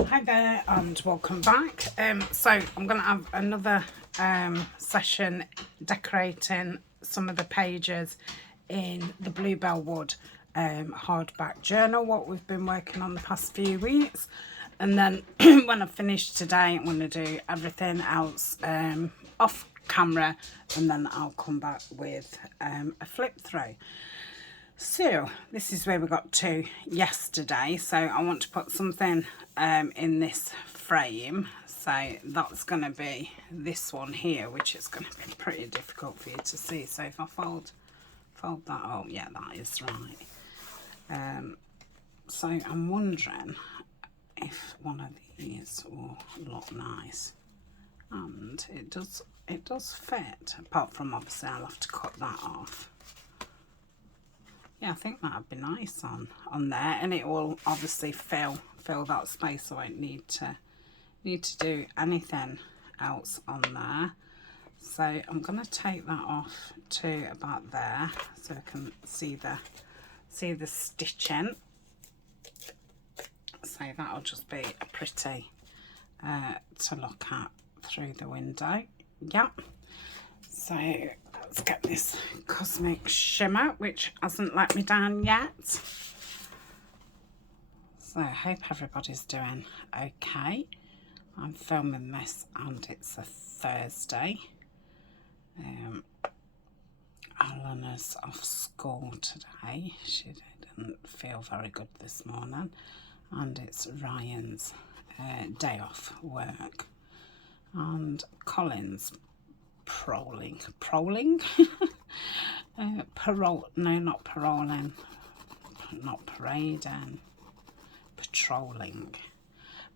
Hi there and welcome back. So I'm going to have another session decorating some of the pages in the BlueBell Wood hardback journal, what we've been working on the past few weeks. And then when I finish today, I'm going to do everything else off camera, and then I'll come back with a flip through. So this is where we got to yesterday. So I want to put something in this frame. So that's going to be this one here, which is going to be pretty difficult for you to see. So if I fold that up, yeah, that is right. So I'm wondering if one of these will look nice, and it does fit. Apart from obviously I'll have to cut that off. Yeah, I think that'd be nice on there, and it will obviously fill that space. I won't need to do anything else on there. So I'm going to take that off to about there, so I can see the stitching. So that'll just be pretty to look at through the window. Yep. So let's get this Cosmic Shimmer, which hasn't let me down yet. So I hope everybody's doing okay. I'm filming this and it's a Thursday. Alan is off school today. She didn't feel very good this morning. And it's Ryan's day off work. And Colin's patrolling.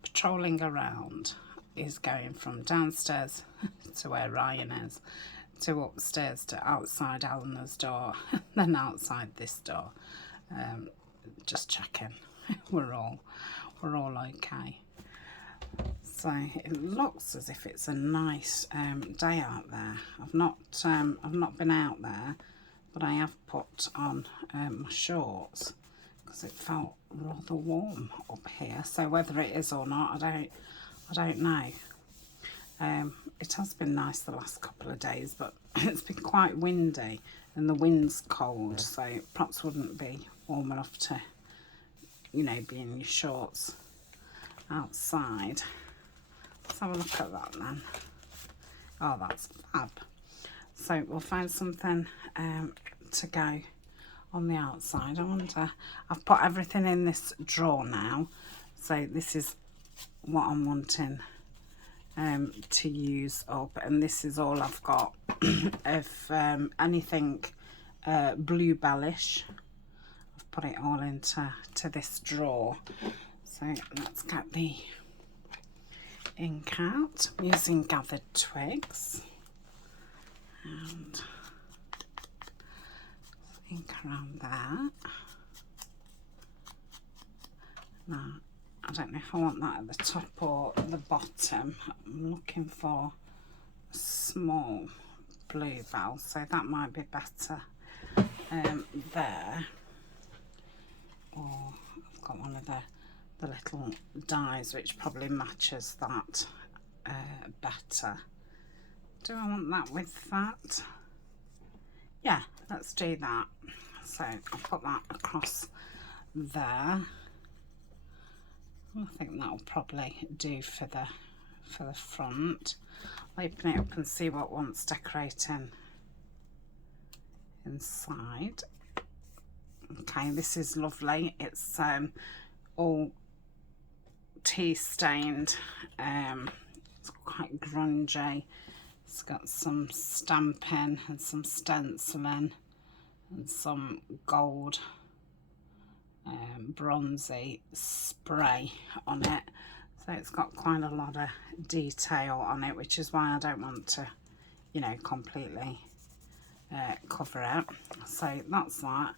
Patrolling around. Is going from downstairs to where Ryan is, to upstairs to outside Eleanor's door, then outside this door. Just checking we're all okay. So it looks as if it's a nice day out there. I've not been out there, but I have put on my shorts because it felt rather warm up here. So whether it is or not, I don't know. It has been nice the last couple of days, but it's been quite windy and the wind's cold, so it perhaps wouldn't be warm enough to, you know, be in your shorts outside. Let's have a look at that then. Oh, that's fab. So we'll find something to go on the outside. I wonder, I've put everything in this drawer now, so this is what I'm wanting to use up, and this is all I've got of anything bluebellish. I've put it all into this drawer. So let's get the ink out. I'm using gathered twigs and ink around there. Now I don't know if I want that at the top or the bottom. I'm looking for a small bluebell, so that might be better there. Or I've got one of the little dies which probably matches that better. Do I want that with that? Yeah, let's do that. So I'll put that across there. I think that'll probably do for the front. I'll open it up and see what wants decorating inside. Okay, this is lovely. It's all tea stained. It's quite grungy. It's got some stamping and some stenciling and some gold bronzy spray on it, so it's got quite a lot of detail on it, which is why I don't want to, you know, completely cover it. So that's that.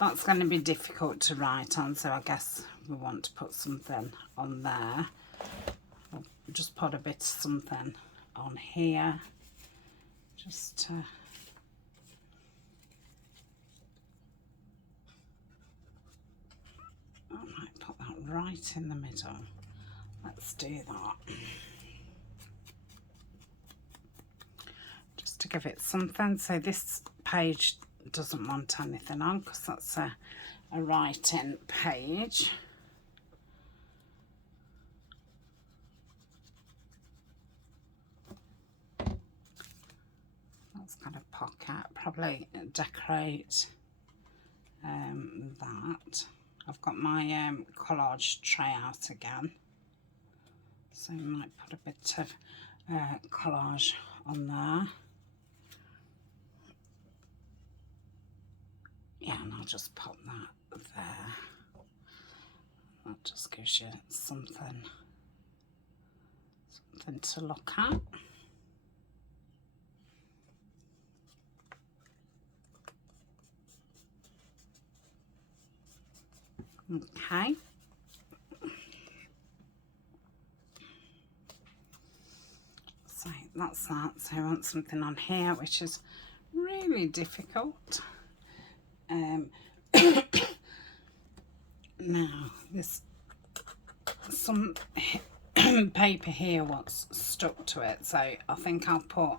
That's going to be difficult to write on, so I guess we want to put something on there. I'll just put a bit of something on here just to I might put that right in the middle Let's do that. Just to give it something. So this page doesn't want anything on because that's a writing page. That's got a pocket. Probably decorate that. I've got my collage tray out again, so I might put a bit of collage on there. Yeah, and I'll just pop that there. That just gives you something to look at. Okay. So that's that. So I want something on here which is really difficult. Now there's some paper here what's stuck to it, so I think I'll put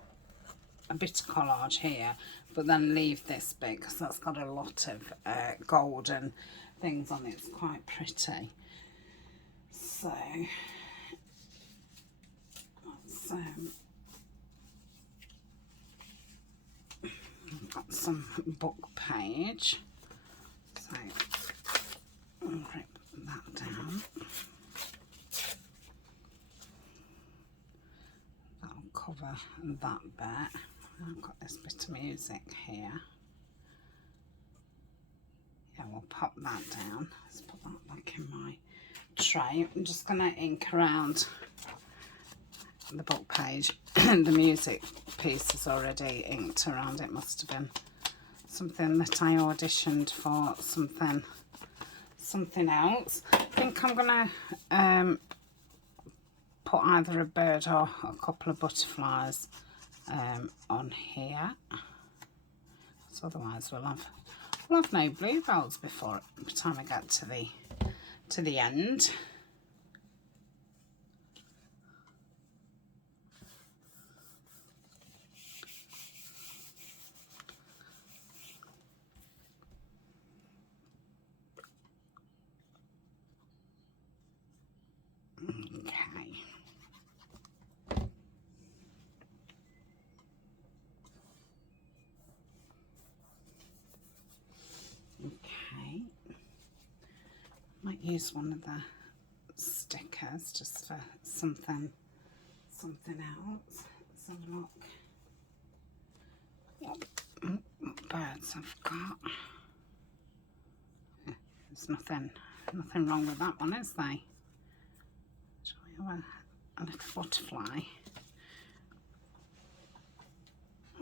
a bit of collage here, but then leave this bit because that's got a lot of golden things on it. It's quite pretty. So let's, I've got some book page, so I'll rip that down. That'll cover that bit. I've got this bit of music here. Yeah, we'll pop that down. Let's put that back in my tray. I'm just going to ink around the book page. The music piece is already inked around. It must have been something that I auditioned for, something else. I think I'm going to put either a bird or a couple of butterflies on here. So otherwise we'll have no bluebells before the time I get to the end. Okay, might use one of the stickers just for something else. Let's have a look what birds I've got. There's nothing wrong with that one, is there? Shall we have a little butterfly?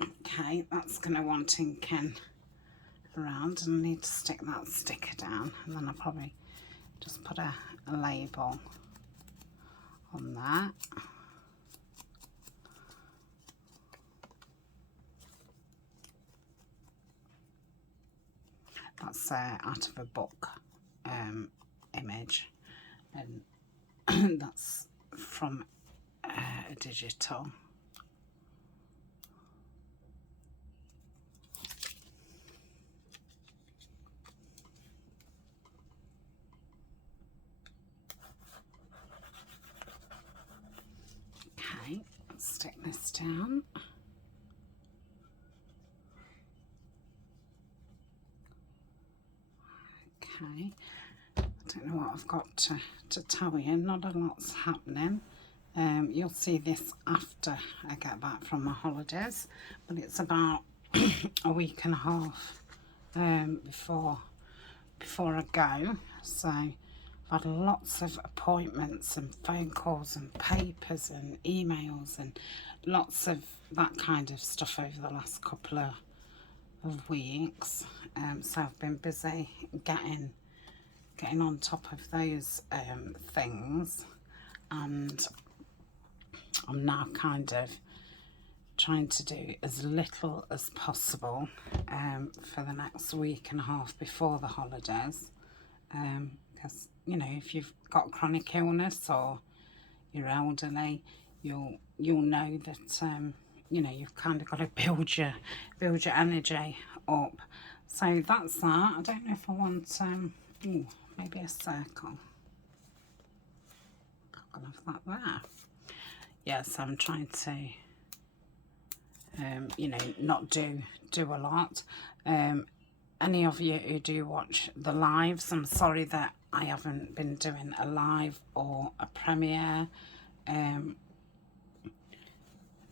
Okay, that's going to want inking around, and I need to stick that sticker down, and then I'll probably just put a label on that. That's out of a book image, and that's from a digital. Okay, let's stick this down. Okay, I don't know what I've got to tell you. Not a lot's happening. You'll see this after I get back from my holidays, but it's about a week and a half before I go. So I've had lots of appointments and phone calls and papers and emails and lots of that kind of stuff over the last couple of weeks. So I've been busy getting on top of those things, and I'm now kind of trying to do as little as possible for the next week and a half before the holidays, because you know, if you've got chronic illness or you're elderly, you'll know that you know, you've kind of got to build your energy up. So that's that. I don't know if I want ooh, maybe a circle. I'll have that there. Yeah, so I'm trying to you know, not do a lot. Any of you who do watch the lives, I'm sorry that I haven't been doing a live or a premiere.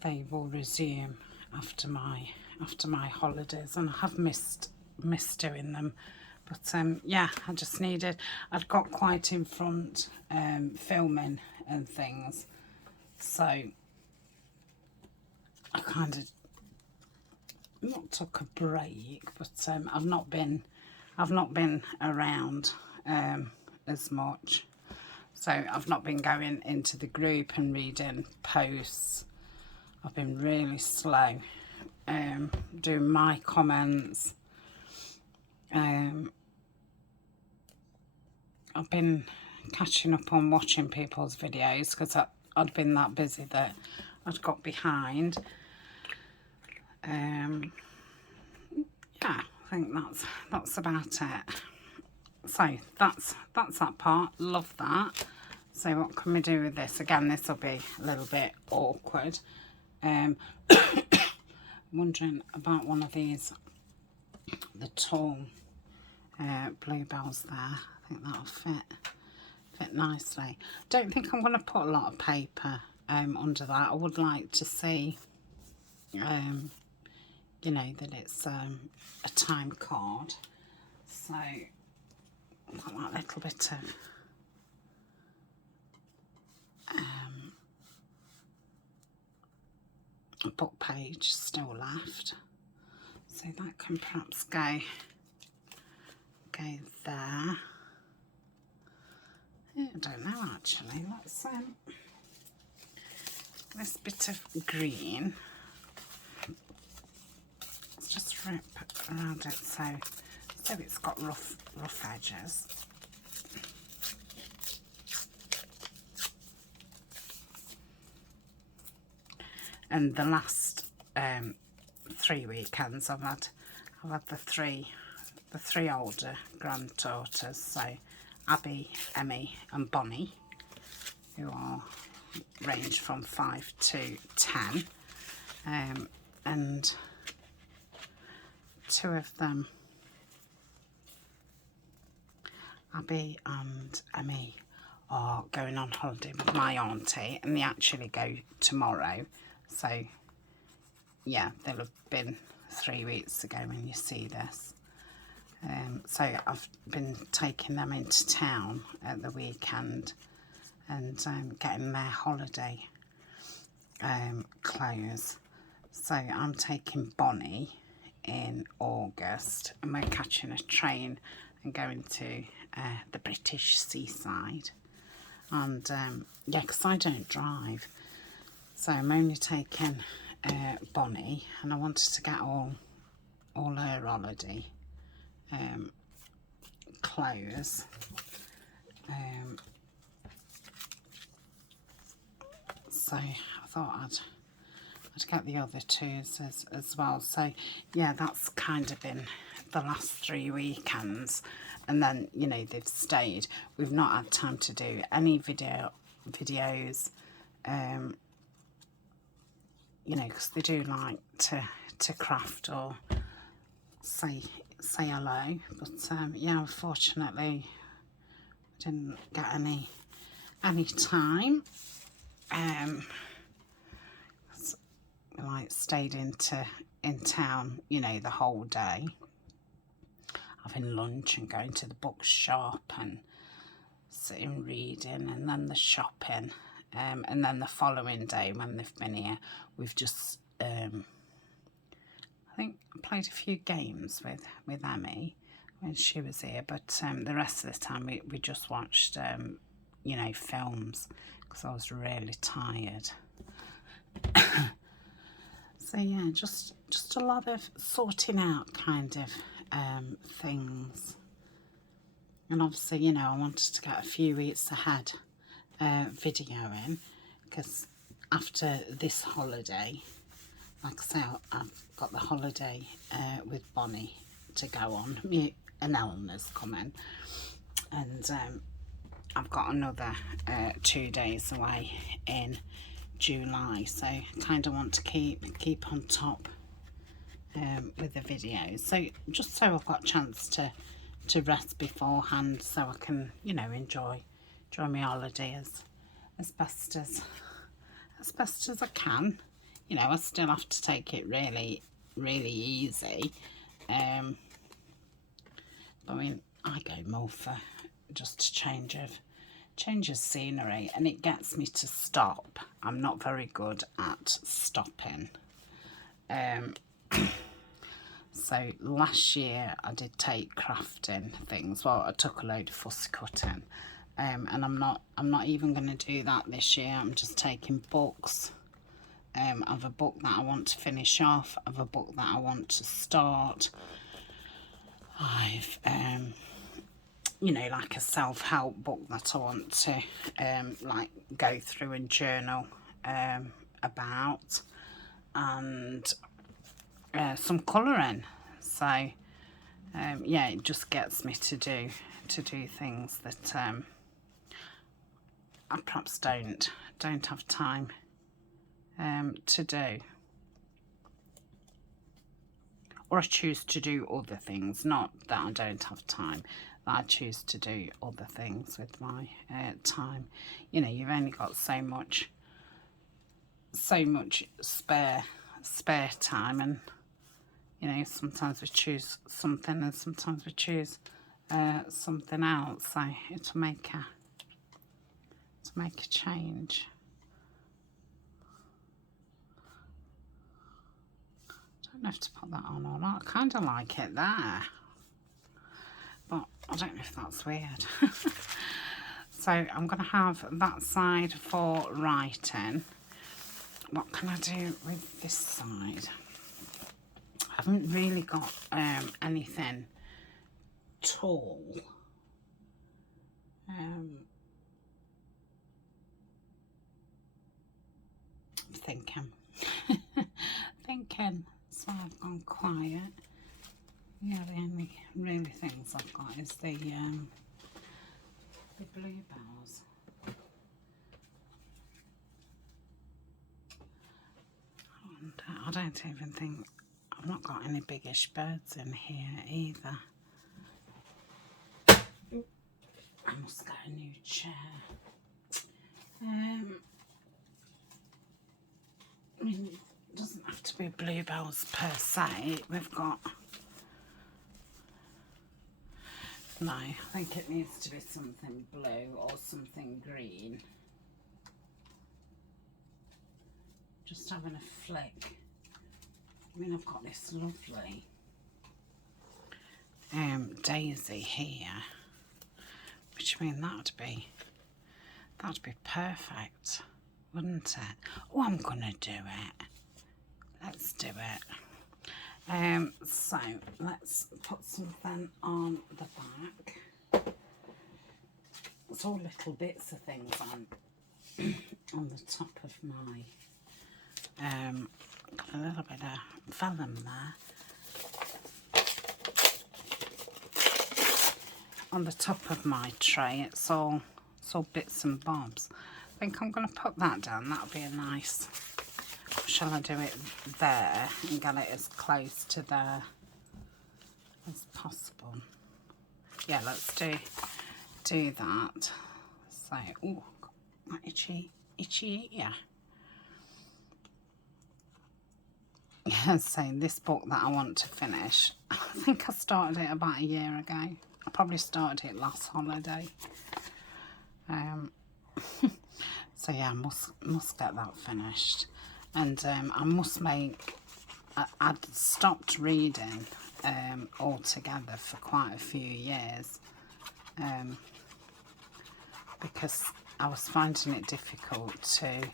They will resume after my holidays, and I have missed doing them. But yeah, I just needed, I'd got quite in front filming and things, so I kind of not took a break, but I've not been around as much, so I've not been going into the group and reading posts. I've been really slow doing my comments. I've been catching up on watching people's videos because I'd been that busy that I'd got behind. Yeah, I think that's about it. So that's that part. Love that. So what can we do with this? Again, this will be a little bit awkward. Wondering about one of these, the tall bluebells there. I think that'll fit nicely. Don't think I'm going to put a lot of paper under that. I would like to see you know, that it's a time card. So I've got that little bit of a book page still left, so that can perhaps go there. Yeah, I don't know actually. Let's this bit of green, let's just rip around it so it's got rough edges. And the last 3 weekends I've had the three older granddaughters, so Abby, Emmy and Bonnie, who are range from 5 to 10, and 2 of them, Abby and Emmy, are going on holiday with my auntie, and they actually go tomorrow. So yeah, they'll have been 3 weeks ago when you see this. So I've been taking them into town at the weekend and getting their holiday clothes. So I'm taking Bonnie in August, and we're catching a train and going to the British seaside. And yeah, because I don't drive, so I'm only taking Bonnie, and I wanted to get all her holiday clothes. So I thought I'd get the other 2s as well. So yeah, that's kind of been the last 3 weekends, and then, you know, they've stayed. We've not had time to do any videos, you know, because they do like to craft or say hello, but yeah, unfortunately I didn't get any time. Like stayed in town, you know, the whole day, having lunch and going to the bookshop and sitting reading, and then the shopping, and then the following day when they've been here, we've just I think I played a few games with Emmy when she was here, but the rest of the time we just watched you know, films, because I was really tired. So yeah, just a lot of sorting out kind of things. And obviously, you know, I wanted to get a few weeks ahead video in, because after this holiday, like I say, I've got the holiday with Bonnie to go on. Me and Eleanor's coming, and I've got another 2 days away in July, so I kind of want to keep on top with the videos, so just so I've got a chance to rest beforehand, so I can, you know, enjoy my holiday as best as I can. You know, I still have to take it really easy, but I mean, I go more for just a change of scenery, and it gets me to stop. I'm not very good at stopping. So last year I did take crafting things. Well, I took a load of fussy cutting, and I'm not even going to do that this year. I'm just taking books. I've a book that I want to finish off. I've a book that I want to start. I've you know, like a self-help book that I want to like go through and journal about, and some colouring. So yeah, it just gets me to do things that I perhaps don't have time to do, or I choose to do other things. Not that I don't have time, that I choose to do other things with my time. You know, you've only got so much spare time, and you know, sometimes we choose something and sometimes we choose something else, so it'll make a change. I don't know if to put that on or not. I kind of like it there, but I don't know if that's weird. So I'm going to have that side for writing. What can I do with this side? I haven't really got anything tall. I'm thinking. So I've gone quiet. Yeah, the only really things I've got is the bluebells. And I don't even think, I've not got any biggish birds in here either. I must get a new chair. I mean, it doesn't have to be bluebells per se. We've got... No, I think it needs to be something blue or something green. Just having a flick. I mean, I've got this lovely daisy here, which I mean that'd be perfect, wouldn't it? Oh, I'm gonna do it. Let's do it. So let's put something on the back. It's all little bits of things on the top of my got a little bit of vellum there. On the top of my tray, it's all bits and bobs. I think I'm going to put that down. That'll be a nice... Shall I do it there and get it as close to there as possible? Yeah, let's do that. So, oh, got that itchy ear. Yeah, so this book that I want to finish, I think I started it about a year ago. I probably started it last holiday. So yeah, I must get that finished. And I must make... I'd stopped reading altogether for quite a few years, because I was finding it difficult to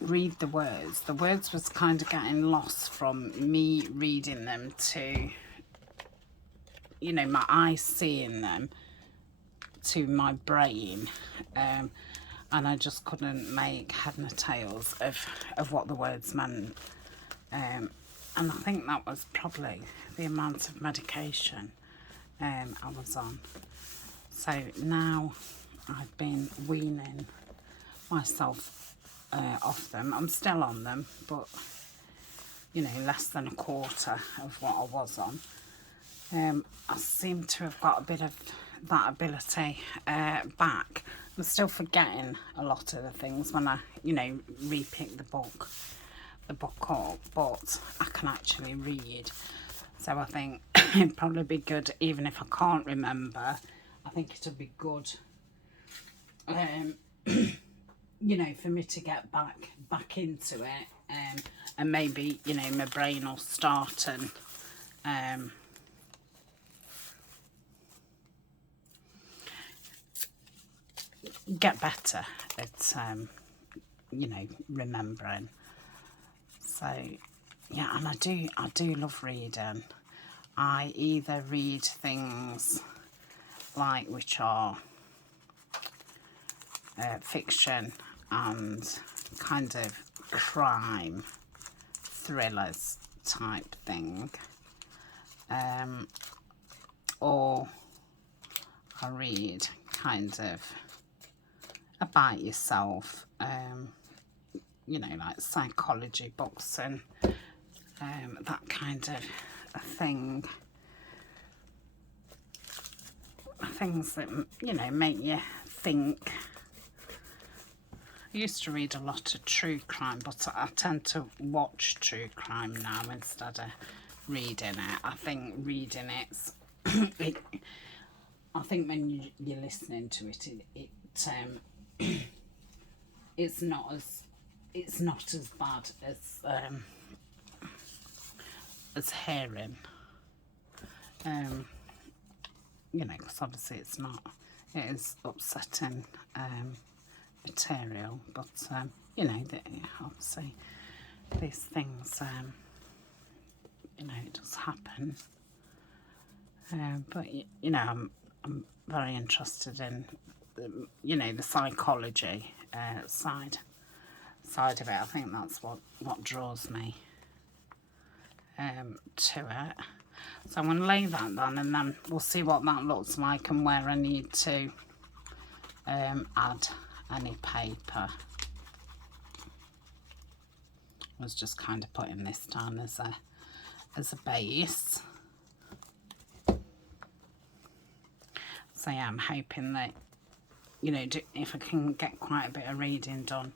read the words. The words was kind of getting lost from me reading them to, you know, my eyes seeing them, to my brain. and I just couldn't make head nor tails of what the words meant. And I think that was probably the amount of medication I was on. So now I've been weaning myself off them. I'm still on them, but you know, less than a quarter of what I was on. I seem to have got a bit of that ability back. I'm still forgetting a lot of the things when I, you know, re-pick the book up, but I can actually read. So I think it'd probably be good, even if I can't remember, I think it'll be good, you know, for me to get back into it, and maybe, you know, my brain will start and get better at you know, remembering. So yeah, and I do love reading. I either read things like which are fiction and kind of crime thrillers type thing, or I read kind of about yourself, you know, like psychology books and that kind of thing. Things that, you know, make you think. I used to read a lot of true crime, but I tend to watch true crime now instead of reading it. I think reading it's I think when you're listening to it, it's not as bad as hearing. You know, because obviously it is upsetting material, but you know, obviously these things, you know, it does happen. But you know, I'm very interested in, you know, the psychology side of it. I think that's what draws me to it. So I'm going to lay that down, and then we'll see what that looks like and where I need to add any paper. I was just kind of putting this down as a base. So yeah, I'm hoping that, you know, if I can get quite a bit of reading done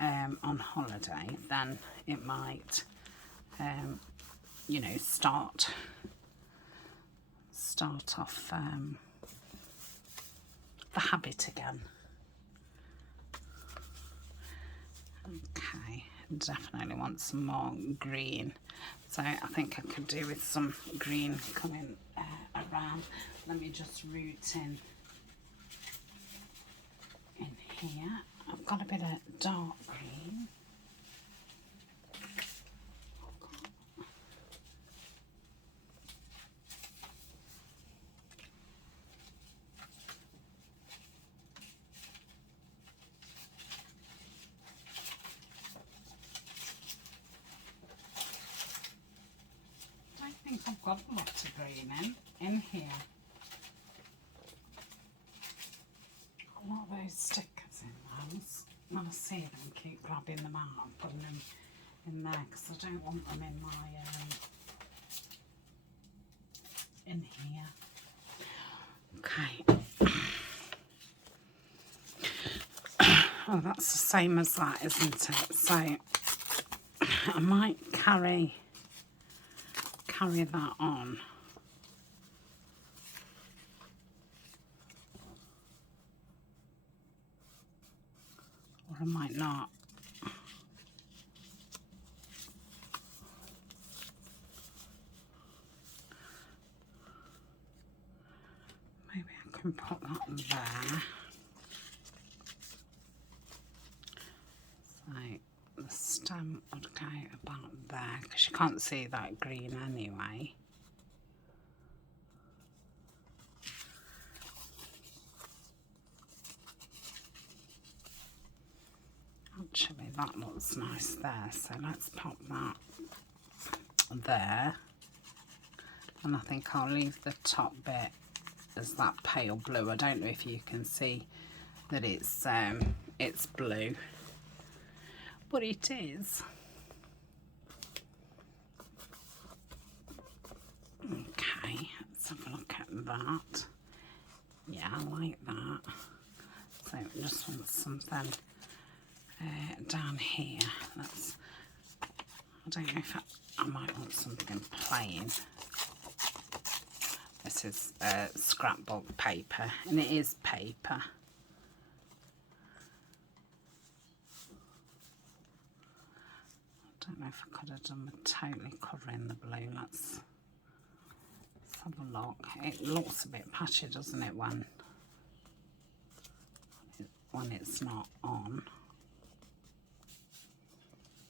on holiday, then it might, you know, start off the habit again. Okay, definitely want some more green. So I think I could do with some green coming around. Let me just root in here. I've got a bit of dark green. I think I've got a lot of green in here. A lot of those stickers in there. When I see them, keep grabbing them out and putting them in there because I don't want them in my in here. Okay. Oh, that's the same as that, isn't it? So I might carry that on. Or I might not. Maybe I can put that there. So the stem would go about there, because you can't see that green anyway. Actually, that looks nice there, so let's pop that there. And I think I'll leave the top bit as that pale blue. I don't know if you can see that it's blue, but it is. Okay, let's have a look at that. Yeah, I like that. So I just want something down here. I don't know if I might want something plain. This is scrapbook paper, and it is paper. I don't know if I could have done with totally covering the blue. Let's have a look. It looks a bit patchy, doesn't it, when it's not on.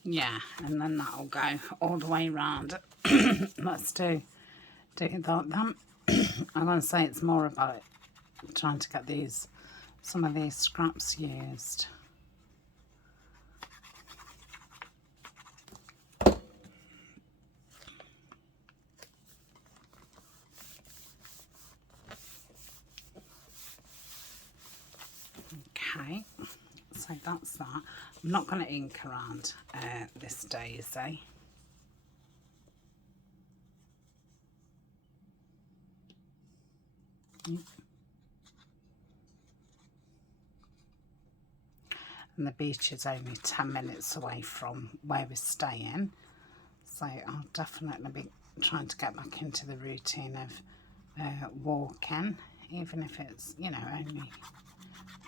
Yeah, and then that'll go all the way around. Let's do that then. I'm going to say it's more about trying to get some of these scraps used. Okay, so that's that. I'm not going to ink around this daisy. And the beach is only 10 minutes away from where we're staying, so I'll definitely be trying to get back into the routine of walking, even if it's, you know, only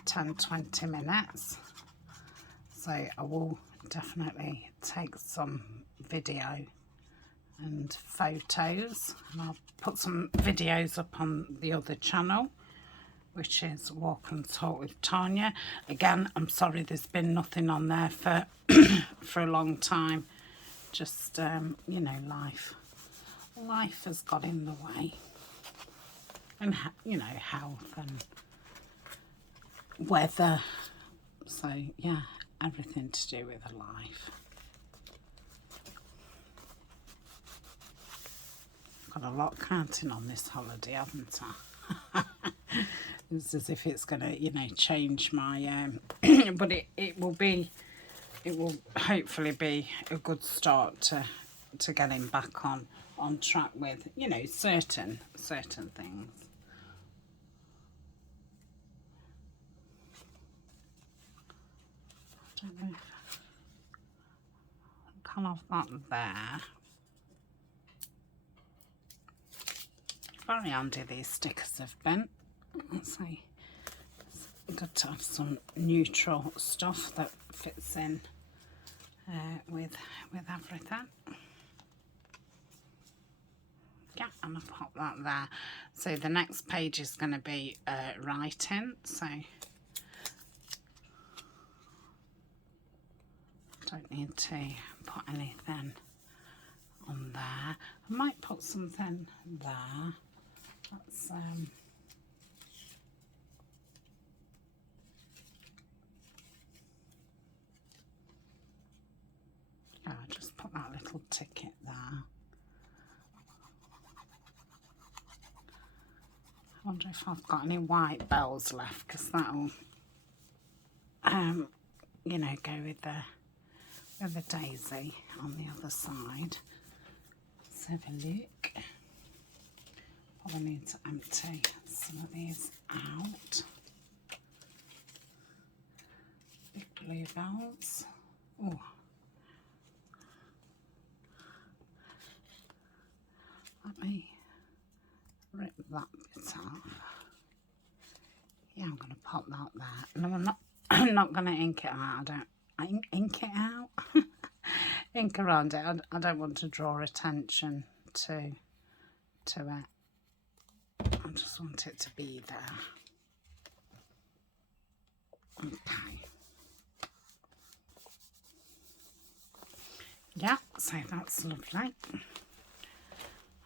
10-20 minutes. So I will definitely take some video and photos, and I'll put some videos up on the other channel, which is Walk and Talk with Tania. Again, I'm sorry there's been nothing on there for for a long time. Just you know, life has got in the way, and you know, health and weather. So yeah, everything to do with life. Got a lot counting on this holiday, haven't I? It's as if it's going to, you know, change my but it will hopefully be a good start to getting back on track with, you know, certain things. I don't know if I can have that there. Very handy these stickers have been. Let's see, it's good to have some neutral stuff that fits in with everything. Yeah, I'm gonna pop that there. So the next page is going to be writing. So don't need to put anything on there. I might put something there. That's yeah, just put that little ticket there. I wonder if I've got any white bells left, because that'll you know, go with the daisy on the other side. Let's have a look. Probably need to empty some of these out. Big bluebells. Oh, let me rip that bit off. Yeah, I'm going to pop that there. No, I'm not going to ink it out. I ink it out. Ink around it. I don't want to draw attention to it. I just want it to be there. Okay. Yeah, so that's lovely.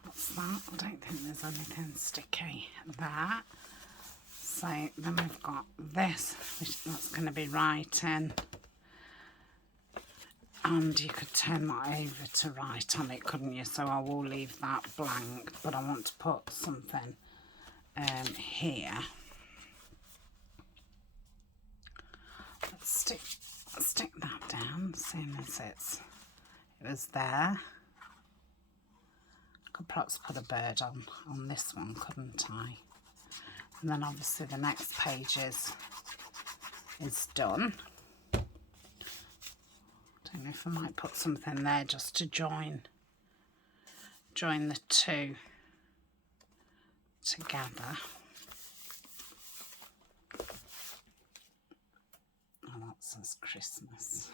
That's that. I don't think there's anything sticky there. So then we've got this, which that's going to be writing. And you could turn that over to write on it, couldn't you? So I will leave that blank, but I want to put something here. Let's stick that down, seeing as it was there. I could perhaps put a bird on this one, couldn't I? And then obviously the next page is done. Don't know if I might put something there just to join the two together. Oh, that says Christmas.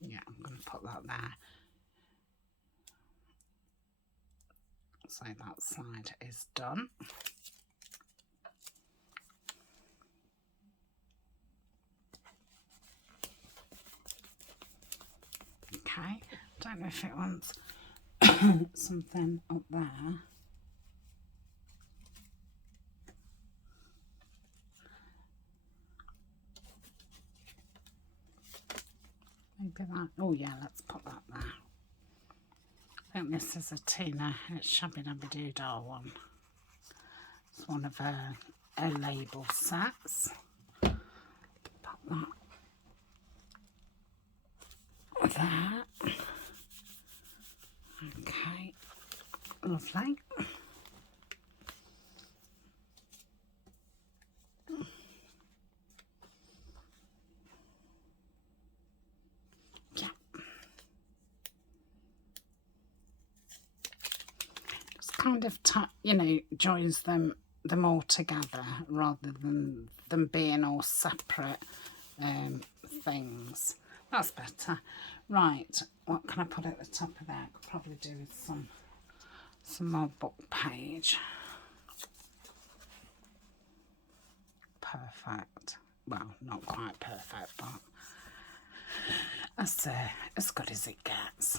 Yeah, I'm going to put that there. So that side is done. Okay, don't know if it wants something up there. Maybe that. Oh yeah, let's put that there. I think this is a Tina. It's Shabby Nabby Doodah one. It's one of her label sets. Pop that there. Okay, lovely. Yeah. It's kind of, joins them all together rather than them being all separate things. That's better. Right, what can I put at the top of there? I could probably do with some more book page. Perfect. Well, not quite perfect, but as good as it gets.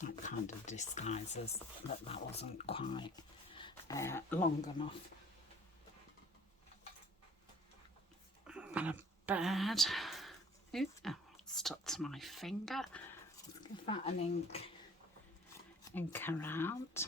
That kind of disguises that wasn't quite long enough. And a bird. Ooh, oh, stuck to my finger. Let's give that an ink around.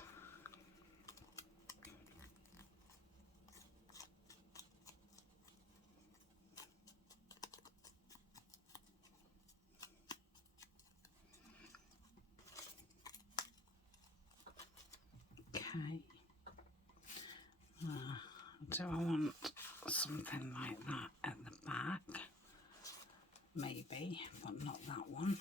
Okay. Do I want something like that at the back? Maybe, but not that one.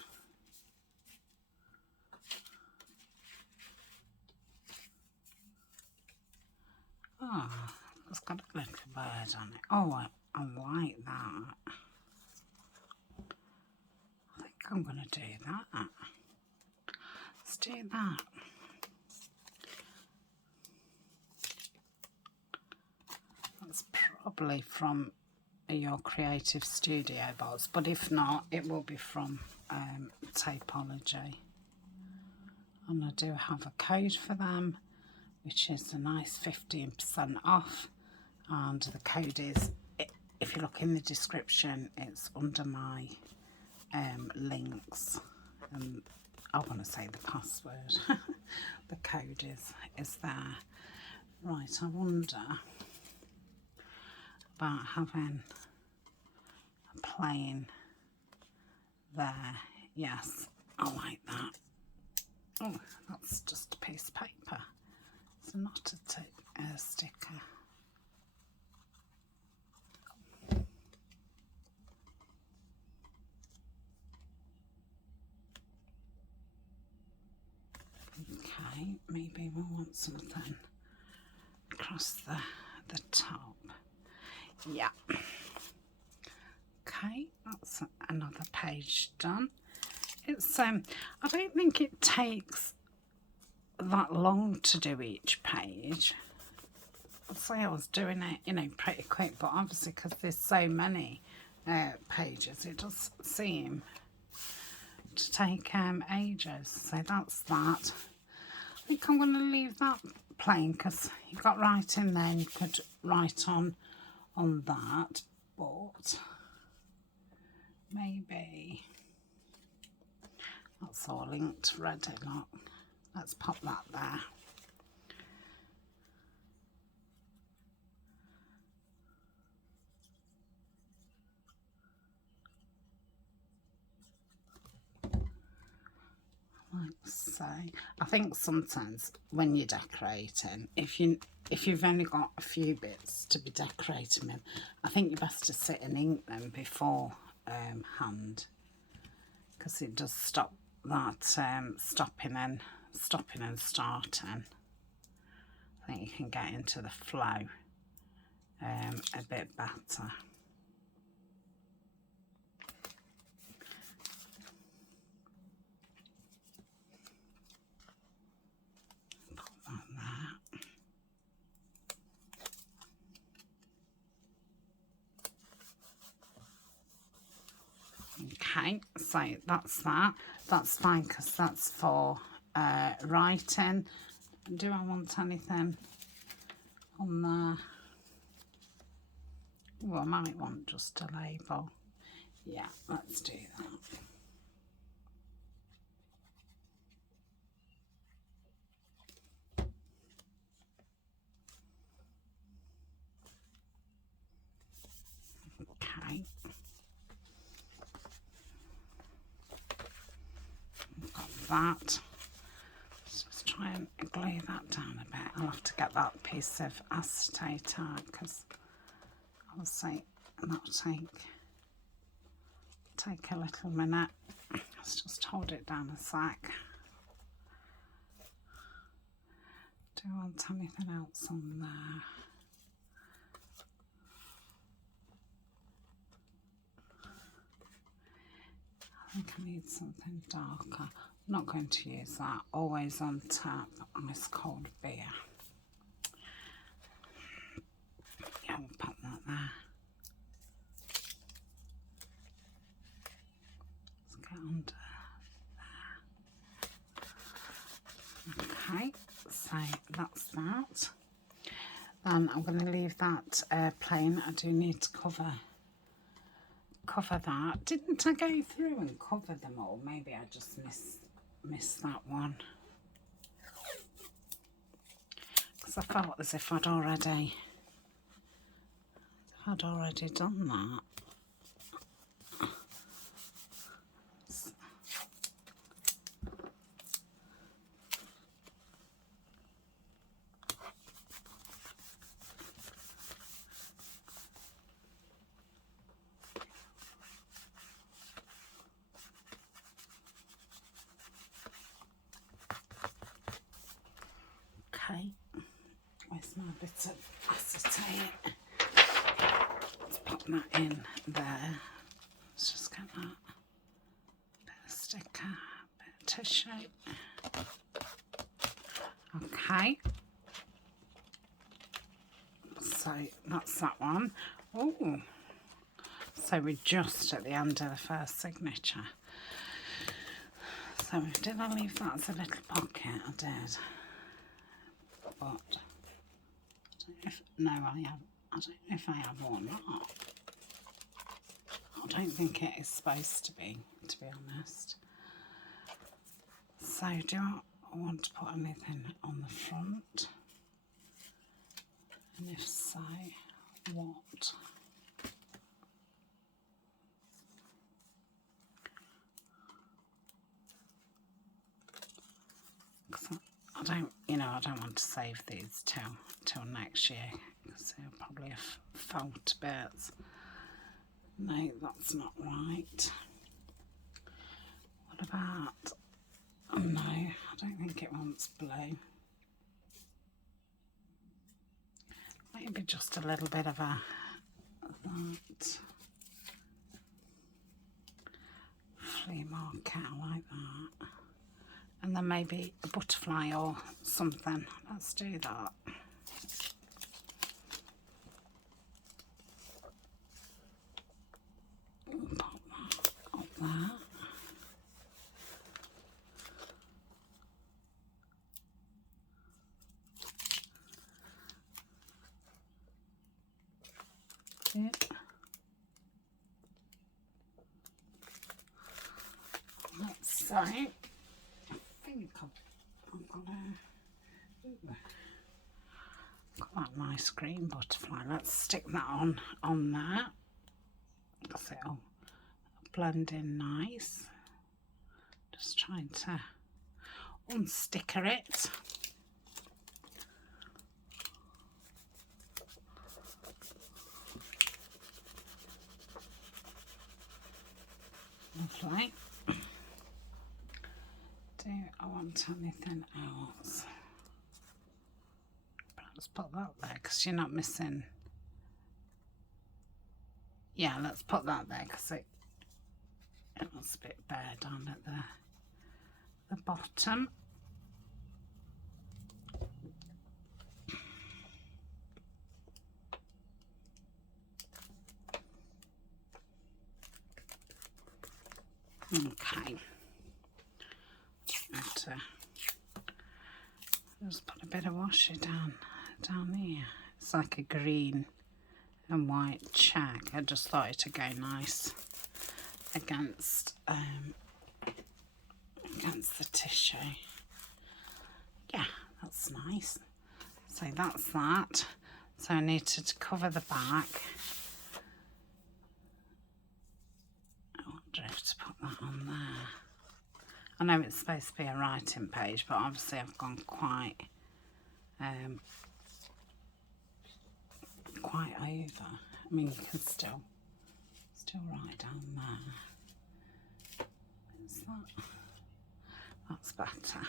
Oh, it's got a little bird on it. Oh, I like that. I think I'm going to do that. Let's do that. That's probably from your Creative Studio box, but if not, it will be from Tapology. And I do have a code for them, which is a nice 15% off, and the code is, if you look in the description, it's under my links, and I want to say the password. The code is there. Right, I wonder about having a plain there. Yes, I like that. Oh, that's just a piece of paper. It's not a sticker. Okay, maybe we'll want something across the top. Yeah. Okay, that's another page done. It's I don't think it takes that long to do each page. I'd say I was doing it, you know, pretty quick, but obviously because there's so many pages, it does seem to take ages. So that's that. I think I'm going to leave that plain because you've got writing there and you could write on that, but maybe that's all linked ready. Look, let's pop that there. Like so. I think sometimes when you're decorating, if you've only got a few bits to be decorating with, I think you're best to sit and ink them before hand, because it does stop that stopping and starting. I think you can get into the flow a bit better. Okay, so that's that. That's fine because that's for writing. Do I want anything on there? Well, I might want just a label. Yeah, let's do that. Okay. Got that. Let's just try and glue that down a bit. I'll have to get that piece of acetate out because obviously that'll take a little minute. Let's just hold it down a sec. Do I want anything else on there? I think I need something darker. I'm not going to use that. Always on tap, ice cold beer. Yeah, we'll pop that there. Let's get under there. Okay, so that's that. Then I'm going to leave that plain. I do need to cover that. Didn't I go through and cover them all? Maybe I just missed that one, because I felt as if I'd already done that. Okay, where's my bit of acetate? Let's pop that in there. Let's just get that bit of sticker, bit of tissue. Okay, so that's that one. Oh, so we're just at the end of the first signature. So did I leave that as a little pocket? I did. But I don't know if I have or not. I don't think it is supposed to be honest. So do I want to put anything on the front? And if so, what? I don't want to save these till next year because they'll probably have felt bits. No, that's not right. What about? Oh no, I don't think it wants blue. Maybe just a little bit of that flea market. I like that. And then maybe a butterfly or something. Let's do that. Pop that up there. Yeah. Let's see. I think I've got that nice green butterfly. Let's stick that on there. Because it'll blend in nice. Just trying to unsticker it. Lovely. Do I want anything else? Perhaps put that there because you're not missing. Yeah, let's put that there because it looks a bit bare down at the bottom. Okay. And, just put a bit of washi down here. It's like a green and white check. I just thought it'd go nice against the tissue. Yeah, that's nice. So that's that. So I needed to cover the back. I wonder if to put that on there. I know it's supposed to be a writing page, but obviously I've gone quite over. I mean, you can still write down there. Is that? That's better.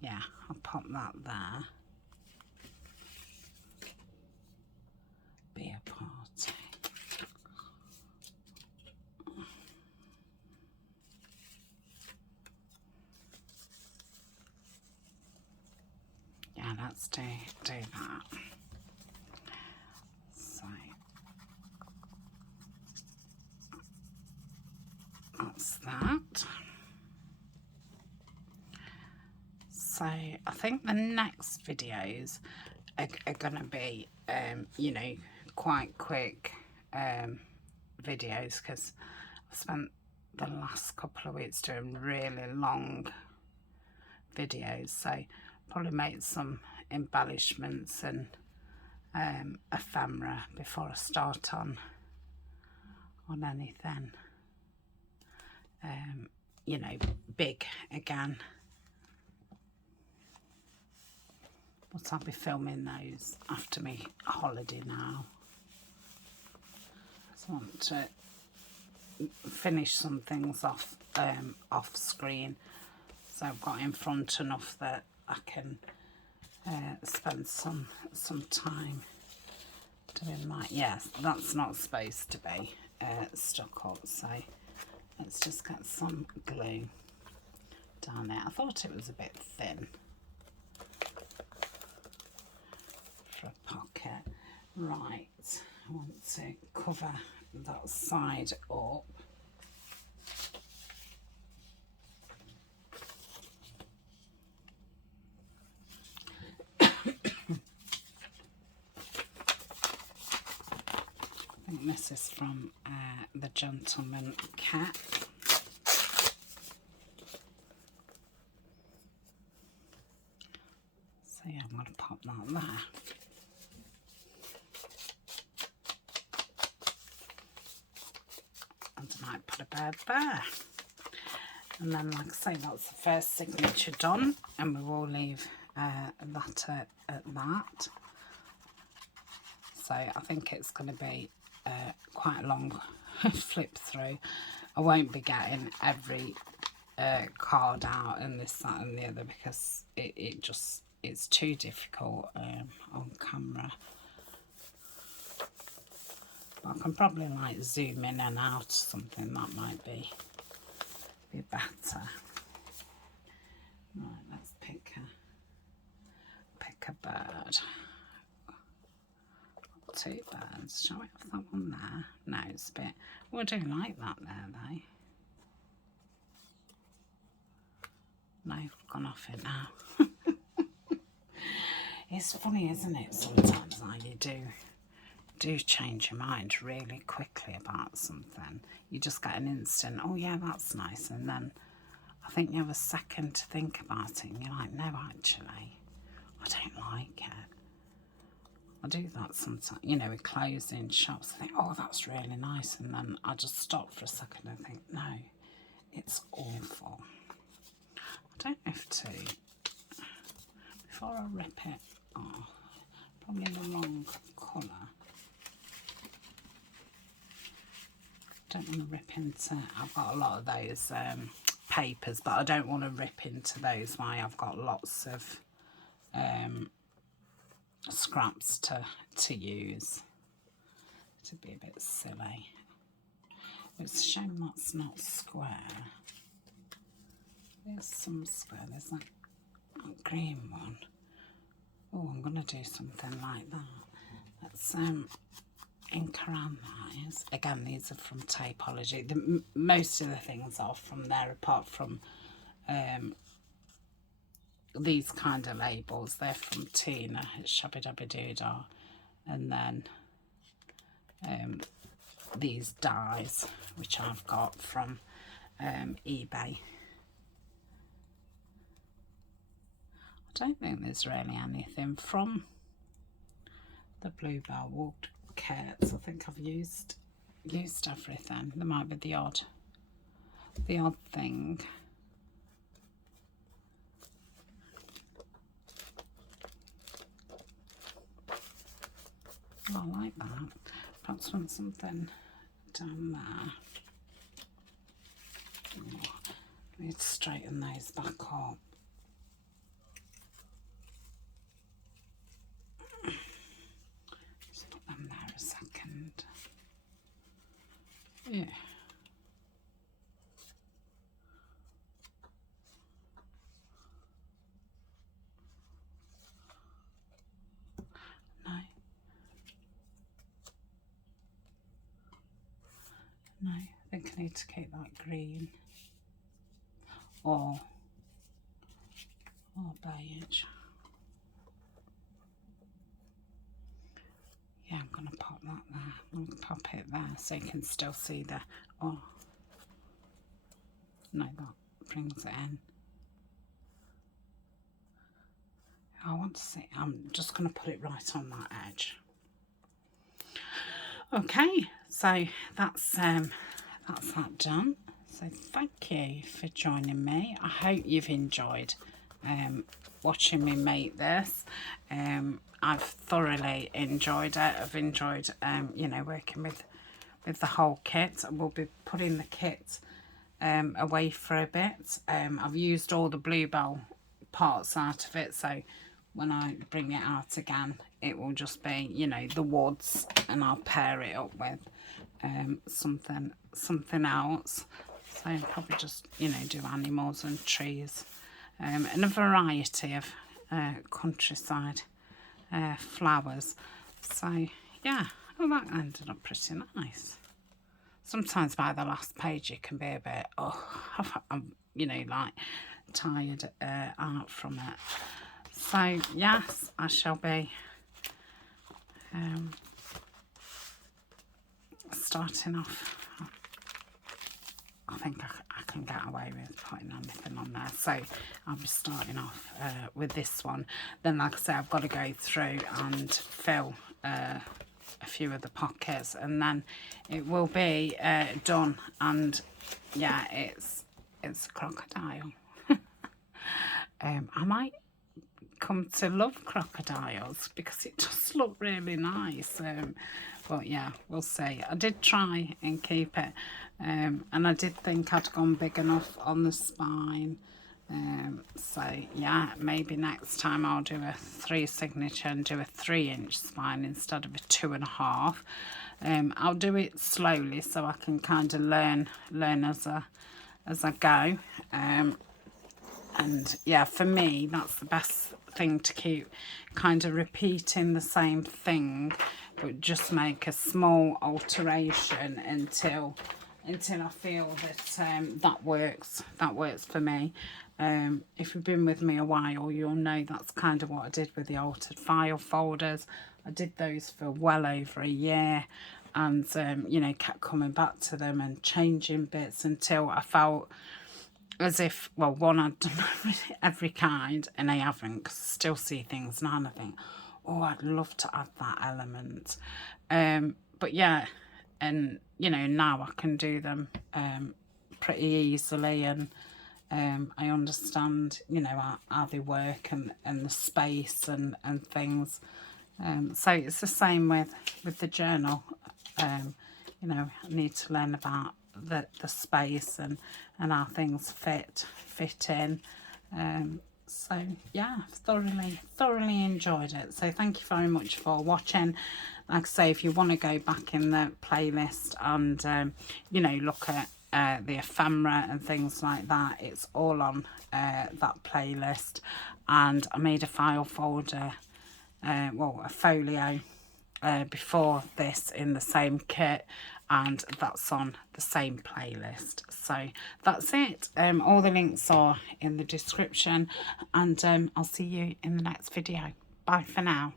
Yeah, I'll pop that there. Be a party. Yeah, let's do that. So that's that. So I think the next videos are going to be, you know, quite quick videos because I spent the last couple of weeks doing really long videos. So probably make some embellishments and ephemera before I start on anything, you know, big again. But I'll be filming those after my holiday now. I want to finish some things off off screen, so I've got in front enough that I can spend some time doing my, yes, that's not supposed to be stuck up, so let's just get some glue down there. I thought it was a bit thin for a pocket. Right, I want to cover that side up. I think this is from the Gentleman Cat. So yeah, I'm going to pop that there. And I might put a bird there. And then, like I say, that's the first signature done, and we will leave that at that. So I think it's going to be quite a long flip through. I won't be getting every card out and this, that and the other because it's too difficult on camera. But I can probably like zoom in and out or something, that might be better. two birds. Shall we have that one there? No, it's a bit, we do like that there though. No, I've gone off it now. It's funny, isn't it, sometimes how you do change your mind really quickly about something. You just get an instant, oh yeah, that's nice, and then I think you have a second to think about it and you're like, no, actually, I don't like it. I do that sometimes, you know, with clothes in shops. I think, oh, that's really nice, and then I just stop for a second and think, no, it's awful. I don't have to, before I rip it off, probably the wrong colour. Don't want to rip into, I've got a lot of those papers, but I don't want to rip into those. Why I've got lots of scraps to use. To be a bit silly. It's a shame that's not square. There's some square. There's that green one. Oh, I'm going to do something like that. That's ink around that is. Again, these are from Tapology. Most of the things are from there, apart from these kind of labels. They're from Tina. It's Shabby Dabby Doodah. And then these dies, which I've got from eBay. I don't think there's really anything from the BlueBell Wood kits. I think I've used everything. There might be the odd thing. Oh, I like that. Perhaps want something down there. Oh, I need to straighten those back up. Just put them there a second. Yeah. No, I think I need to keep that green or beige. Yeah, I'm going to pop that there. I'm going to pop it there so you can still see the, oh, no, that brings it in. I want to see, I'm just going to put it right on that edge. Okay, so that's that done. So thank you for joining me. I hope you've enjoyed watching me make this. I've thoroughly enjoyed it. I've enjoyed you know, working with the whole kit. We'll be putting the kit away for a bit. I've used all the BlueBell parts out of it, so when I bring it out again, it will just be, you know, the woods, and I'll pair it up with something else. So I'll probably just, you know, do animals and trees and a variety of countryside flowers. So yeah, well, that ended up pretty nice. Sometimes by the last page you can be a bit, oh, I'm, you know, like tired out from it. So yes, I shall be starting off. I think I can get away with putting anything on there, so I'll be starting off with this one. Then, like I say, I've got to go through and fill a few of the pockets, and then it will be done. And yeah, it's a crocodile. I might come to love crocodiles because it does look really nice. But yeah, we'll see. I did try and keep it, and I did think I'd gone big enough on the spine. So yeah, maybe next time I'll do a 3 signature and do a 3-inch spine instead of a 2.5. I'll do it slowly so I can kind of learn as I go. And yeah, for me, that's the best thing, to keep kind of repeating the same thing, but just make a small alteration until I feel that that works for me. If you've been with me a while, you'll know that's kind of what I did with the altered file folders. I did those for well over a year, and you know, kept coming back to them and changing bits until I felt as if, well, one, I'd done every kind, and I haven't, because I still see things now and I think, oh, I'd love to add that element. But yeah, and you know, now I can do them pretty easily, and I understand, you know, how they work, and the space and things. So it's the same with the journal. You know, I need to learn about the space and how things fit in. So yeah, I've thoroughly enjoyed it. So thank you very much for watching. Like I say, if you want to go back in the playlist and you know, look at the ephemera and things like that, it's all on that playlist. And I made a file folder, well, a folio before this in the same kit, and that's on the same playlist. So that's it. All the links are in the description, and I'll see you in the next video. Bye for now.